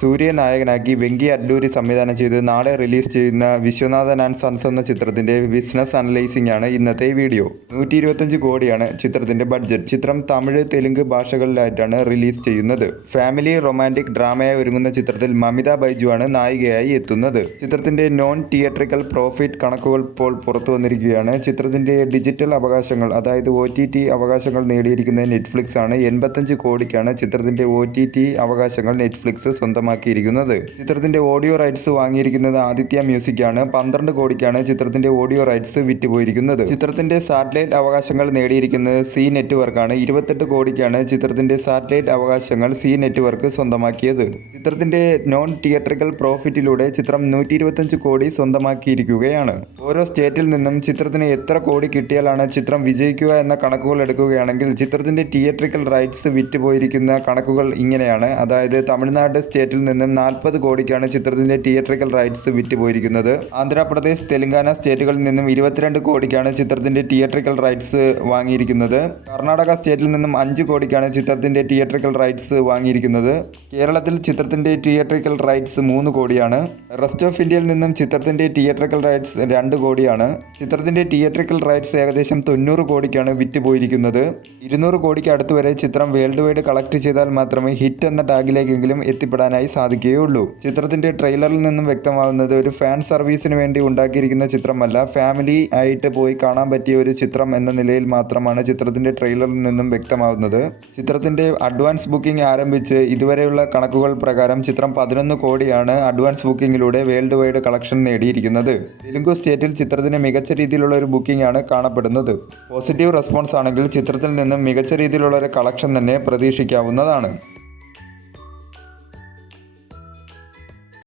സൂര്യ നായകനാക്കി വെങ്കി അഡ്ലൂരി സംവിധാനം ചെയ്ത് നാളെ റിലീസ് ചെയ്യുന്ന വിശ്വനാഥൻ ആൻഡ് സൺസ് എന്ന ചിത്രത്തിന്റെ ബിസിനസ് അനലൈസിംഗ് ആണ് ഇന്നത്തെ വീഡിയോ. 125 കോടിയാണ് ചിത്രത്തിന്റെ ബഡ്ജറ്റ്. ചിത്രം തമിഴ്, തെലുങ്ക് ഭാഷകളിലായിട്ടാണ് റിലീസ് ചെയ്യുന്നത്. ഫാമിലി റൊമാൻറ്റിക് ഡ്രാമയായി ഒരുങ്ങുന്ന ചിത്രത്തിൽ മമിത ബൈജു ആണ് നായികയായി എത്തുന്നത്. ചിത്രത്തിന്റെ നോൺ തിയേറ്ററിക്കൽ പ്രോഫിറ്റ് കണക്കുകൾ ഇപ്പോൾ പുറത്തു വന്നിരിക്കുകയാണ്. ചിത്രത്തിന്റെ ഡിജിറ്റൽ അവകാശങ്ങൾ, അതായത് OTT അവകാശങ്ങൾ നേടിയിരിക്കുന്ന നെറ്റ്ഫ്ലിക്സ് ആണ്. 85 കോടിക്കാണ് ചിത്രത്തിന്റെ OTT അവകാശങ്ങൾ നെറ്റ്ഫ്ലിക്സ് സ്വന്തമാക്കിയിരിക്കുന്നത്. ചിത്രത്തിന്റെ ഓഡിയോ റൈറ്റ്സ് വാങ്ങിയിരിക്കുന്നത് ആദിത്യ മ്യൂസിക് ആണ്. 12 കോടിക്കാണ് ചിത്രത്തിന്റെ ഓഡിയോ റൈറ്റ്സ് വിറ്റുപോയിരിക്കുന്നത്. ചിത്രത്തിന്റെ സാറ്റലൈറ്റ് അവകാശങ്ങൾ നേടിയിരിക്കുന്നത് സി നെറ്റ്വർക്കാണ്. 28 കോടിക്കാണ് ചിത്രത്തിന്റെ സാറ്റലൈറ്റ് അവകാശങ്ങൾ സി നെറ്റ്വർക്ക് സ്വന്തമാക്കിയത്. ചിത്രത്തിന്റെ നോൺ തിയേറ്ററിക്കൽ പ്രോഫിറ്റിലൂടെ ചിത്രം 125 കോടി സ്വന്തമാക്കിയിരിക്കുകയാണ്. ഓരോ സ്റ്റേറ്റിൽ നിന്നും ചിത്രത്തിന് എത്ര കോടി കിട്ടിയാലാണ് ചിത്രം വിജയിക്കുക എന്ന കണക്കുകൾ എടുക്കുകയാണെങ്കിൽ ചിത്രത്തിന്റെ തിയേറ്ററിക്കൽ റൈറ്റ്സ് വിറ്റുപോയിരിക്കുന്ന കണക്കുകൾ ഇങ്ങനെയാണ്. അതായത് തമിഴ്നാട് സ്റ്റേറ്റിൽ നിന്നും 40 കോടിക്കാണ് ചിത്രത്തിന്റെ തിയേറ്ററിക്കൽ റൈറ്റ്സ് വിറ്റുപോയിരിക്കുന്നത്. ആന്ധ്രാപ്രദേശ്, തെലങ്കാന സ്റ്റേറ്റുകളിൽ നിന്നും 22 കോടിക്കാണ് ചിത്രത്തിന്റെ തിയേറ്ററിക്കൽ റൈറ്റ്സ് വാങ്ങിയിരിക്കുന്നത്. കർണാടക സ്റ്റേറ്റിൽ നിന്നും 5 കോടിക്കാണ് ചിത്രത്തിന്റെ തിയേറ്ററിക്കൽ റൈറ്റ്സ് വാങ്ങിയിരിക്കുന്നത്. കേരളത്തിൽ ചിത്രത്തിന്റെ തിയേറ്ററിക്കൽ റൈറ്റ്സ് 3 കോടിയാണ്. റെസ്റ്റ് ഓഫ് ഇന്ത്യയിൽ നിന്നും ചിത്രത്തിന്റെ തിയേറ്ററിക്കൽ റൈറ്റ്സ് 2 കോടിയാണ്. ചിത്രത്തിന്റെ തിയേറ്ററിക്കൽ റൈറ്റ്സ് ഏകദേശം 90 കോടിക്കാണ് വിറ്റുപോയിരിക്കുന്നത്. 200 കോടിക്ക് അടുത്ത് വരെ ചിത്രം വേൾഡ് വൈഡ് കളക്ട് ചെയ്താൽ മാത്രമേ ഹിറ്റ് എന്ന ടാഗിലേക്കെങ്കിലും എത്തിപ്പെടാനായി സാധിക്കുകയുള്ളൂ. ചിത്രത്തിന്റെ ട്രെയിലറിൽ നിന്നും വ്യക്തമാവുന്നത് ഒരു ഫാൻ സർവീസിന് വേണ്ടി ഉണ്ടാക്കിയിരിക്കുന്ന ചിത്രമല്ല, ഫാമിലി ആയിട്ട് പോയി കാണാൻ പറ്റിയ ഒരു ചിത്രം എന്ന നിലയിൽ മാത്രമാണ് ചിത്രത്തിന്റെ ട്രെയിലറിൽ നിന്നും വ്യക്തമാവുന്നത്. ചിത്രത്തിന്റെ അഡ്വാൻസ് ബുക്കിംഗ് ആരംഭിച്ച് ഇതുവരെയുള്ള കണക്കുകൾ പ്രകാരം ചിത്രം 11 കോടിയാണ് അഡ്വാൻസ് ബുക്കിംഗിലൂടെ വേൾഡ് വൈഡ് കളക്ഷൻ നേടിയിരിക്കുന്നത്. തെലുങ്ക് സ്റ്റേറ്റിൽ ചിത്രത്തിന് മികച്ച രീതിയിലുള്ള ഒരു ബുക്കിംഗ് ആണ് കാണപ്പെടുന്നത്. പോസിറ്റീവ് റെസ്പോൺസ് ആണെങ്കിൽ ചിത്രത്തിൽ നിന്നും മികച്ച രീതിയിലുള്ള ഒരു കളക്ഷൻ തന്നെ പ്രതീക്ഷിക്കാവുന്നതാണ്.